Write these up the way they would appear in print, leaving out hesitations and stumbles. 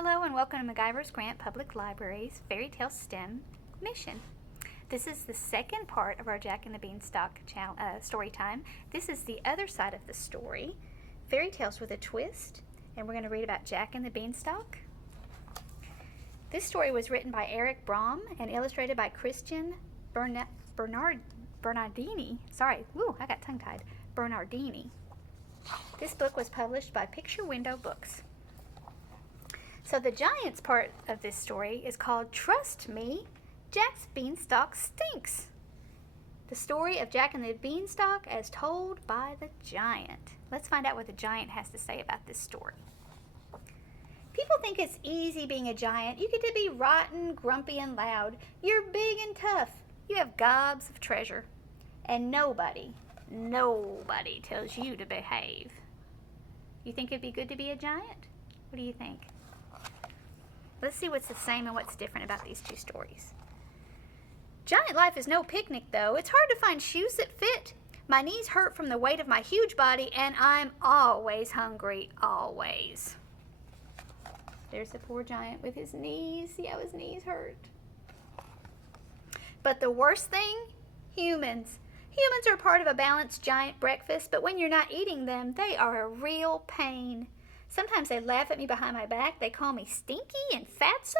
Hello and welcome to McIver's Grant Public Library's Fairy Tale STEM mission. This is the second part of our Jack and the Beanstalk story time. This is the other side of the story, Fairy Tales with a Twist, and we're going to read about Jack and the Beanstalk. This story was written by Eric Braun and illustrated by Cristian Bernardini. I got tongue-tied. Bernardini. This book was published by Picture Window Books. So the Giants part of this story is called Trust Me, Jack's Beanstalk Stinks. The story of Jack and the Beanstalk as told by the Giant. Let's find out what the Giant has to say about this story. People think it's easy being a giant. You get to be rotten, grumpy, and loud. You're big and tough. You have gobs of treasure. And nobody tells you to behave. You think it'd be good to be a giant? What do you think? Let's see what's the same and what's different about these two stories. Giant life is no picnic, though. It's hard to find shoes that fit. My knees hurt from the weight of my huge body, and I'm always hungry, always. There's the poor giant with his knees. See how his knees hurt. But the worst thing? Humans. Humans are part of a balanced giant breakfast, but when you're not eating them, they are a real pain. Sometimes they laugh at me behind my back. They call me stinky and fatso.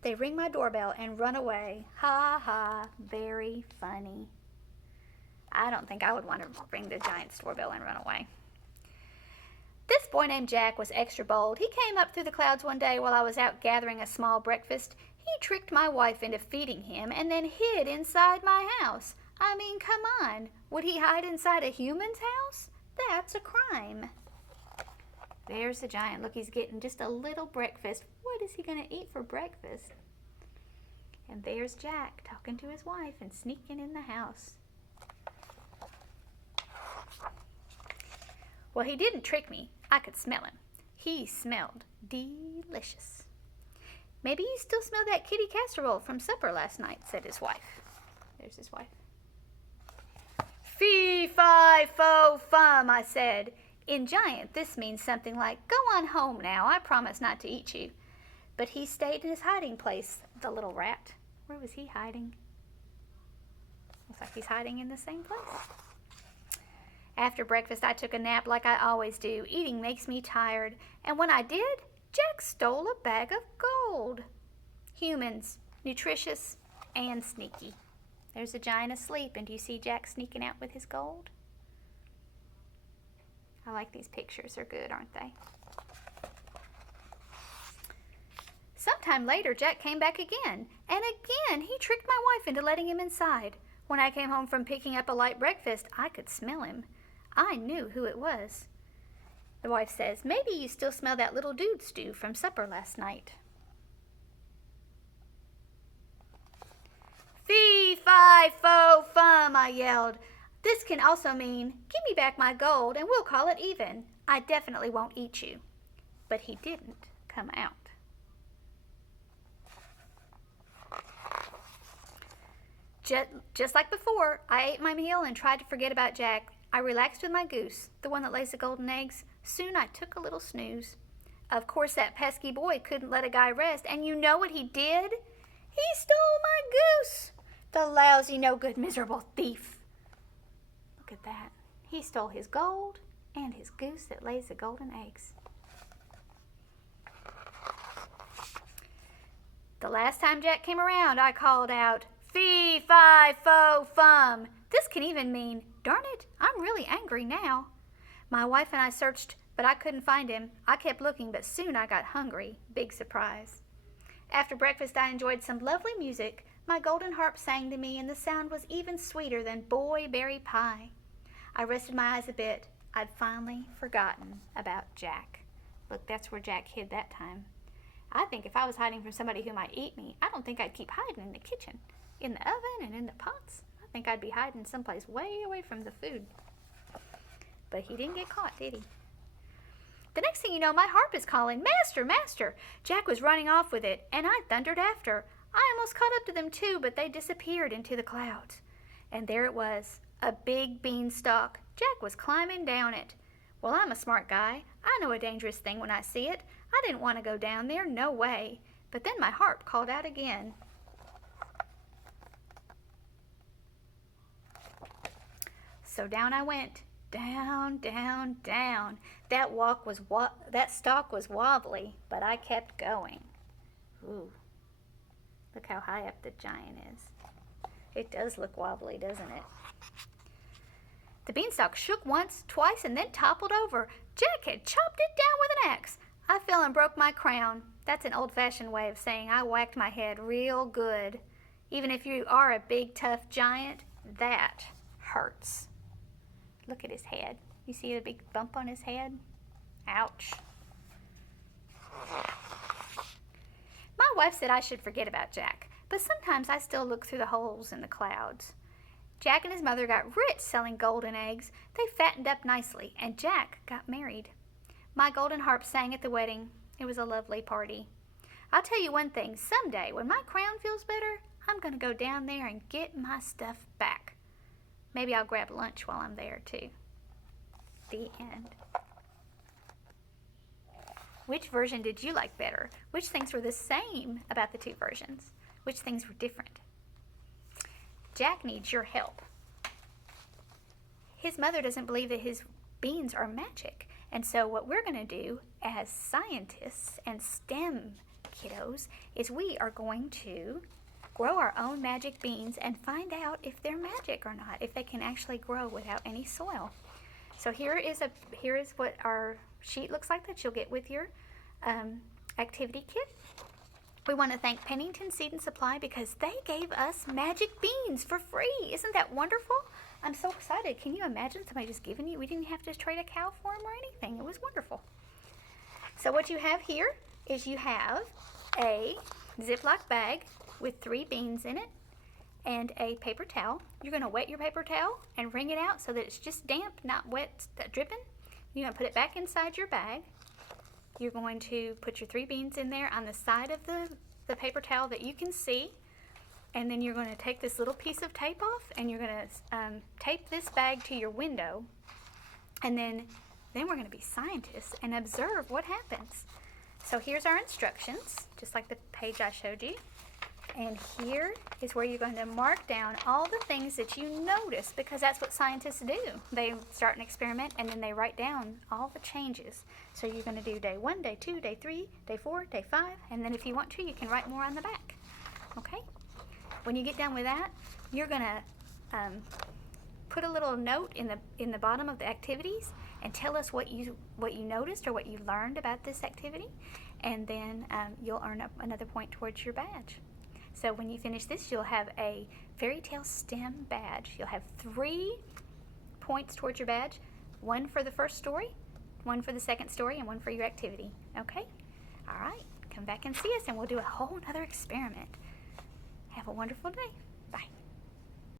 They ring my doorbell and run away. Ha ha, very funny. I don't think I would want to ring the giant's doorbell and run away. This boy named Jack was extra bold. He came up through the clouds one day while I was out gathering a small breakfast. He tricked my wife into feeding him and then hid inside my house. I mean, come on. Would he hide inside a human's house? That's a crime. There's the giant. Look, he's getting just a little breakfast. What is he going to eat for breakfast? And there's Jack talking to his wife and sneaking in the house. Well, he didn't trick me. I could smell him. He smelled delicious. Maybe you still smell that kitty casserole from supper last night, said his wife. There's his wife. Fee, fi, fo, fum, I said. In giant, this means something like, go on home now, I promise not to eat you. But he stayed in his hiding place, the little rat. Where was he hiding? Looks like he's hiding in the same place. After breakfast, I took a nap like I always do. Eating makes me tired. And when I did, Jack stole a bag of gold. Humans, nutritious and sneaky. There's a giant asleep, and do you see Jack sneaking out with his gold? I like these pictures. They're good, aren't they? Sometime later, Jack came back again, and again he tricked my wife into letting him inside. When I came home from picking up a light breakfast, I could smell him. I knew who it was. The wife says, maybe you still smell that little dude stew from supper last night. Fee, fi, fo, fum, I yelled. This can also mean, give me back my gold and we'll call it even. I definitely won't eat you. But he didn't come out. Just like before, I ate my meal and tried to forget about Jack. I relaxed with my goose, the one that lays the golden eggs. Soon I took a little snooze. Of course, that pesky boy couldn't let a guy rest, and you know what he did? He stole my goose! The lousy, no-good, miserable thief. Look at that. He stole his gold and his goose that lays the golden eggs. The last time Jack came around, I called out, fee, fi, fo, fum. This can even mean, darn it, I'm really angry now. My wife and I searched, but I couldn't find him. I kept looking, but soon I got hungry. Big surprise. After breakfast, I enjoyed some lovely music. My golden harp sang to me, and the sound was even sweeter than boy berry pie. I rested my eyes a bit. I'd finally forgotten about Jack. Look, that's where Jack hid that time. I think if I was hiding from somebody who might eat me, I don't think I'd keep hiding in the kitchen, in the oven, and in the pots. I think I'd be hiding someplace way away from the food. But he didn't get caught, did he? The next thing you know, my harp is calling, Master, Master! Jack was running off with it, and I thundered after. I almost caught up to them too, but they disappeared into the clouds. And there it was, a big beanstalk. Jack was climbing down it. Well, I'm a smart guy. I know a dangerous thing when I see it. I didn't want to go down there, no way. But then my harp called out again. So down I went, down, down, down. That stalk was wobbly, but I kept going. Ooh, look how high up the giant is. It does look wobbly, doesn't it? The beanstalk shook once, twice, and then toppled over. Jack had chopped it down with an axe. I fell and broke my crown. That's an old-fashioned way of saying I whacked my head real good. Even if you are a big, tough giant, that hurts. Look at his head. You see the big bump on his head? Ouch. My wife said I should forget about Jack, but sometimes I still look through the holes in the clouds. Jack and his mother got rich selling golden eggs. They fattened up nicely, and Jack got married. My golden harp sang at the wedding. It was a lovely party. I'll tell you one thing, someday when my crown feels better, I'm going to go down there and get my stuff back. Maybe I'll grab lunch while I'm there too. The end. Which version did you like better? Which things were the same about the two versions? Which things were different? Jack needs your help. His mother doesn't believe that his beans are magic. And so what we're going to do as scientists and STEM kiddos is we are going to grow our own magic beans and find out if they're magic or not, if they can actually grow without any soil. So here is what our sheet looks like that you'll get with your activity kit. We want to thank Pennington Seed and Supply because they gave us magic beans for free. Isn't that wonderful? I'm so excited. Can you imagine somebody just giving you, we didn't have to trade a cow for them or anything. It was wonderful. So what you have here is you have a Ziploc bag with 3 beans in it and a paper towel. You're going to wet your paper towel and wring it out so that it's just damp, not wet, dripping. You're going to put it back inside your bag. You're going to put your 3 beans in there on the side of the paper towel that you can see. And then you're going to take this little piece of tape off and you're going to tape this bag to your window. And then we're going to be scientists and observe what happens. So here's our instructions, just like the page I showed you. And here is where you're going to mark down all the things that you notice, because that's what scientists do. They start an experiment and then they write down all the changes. So you're going to do day 1, day 2, day 3, day 4, day 5, and then if you want to, you can write more on the back. Okay? When you get done with that, you're going to put a little note in the bottom of the activities and tell us what you noticed or what you learned about this activity, and then you'll earn another point towards your badge. So when you finish this, you'll have a Fairy Tale STEM badge. You'll have 3 points towards your badge, 1 for the first story, 1 for the second story, and 1 for your activity. Okay? All right. Come back and see us, and we'll do a whole other experiment. Have a wonderful day.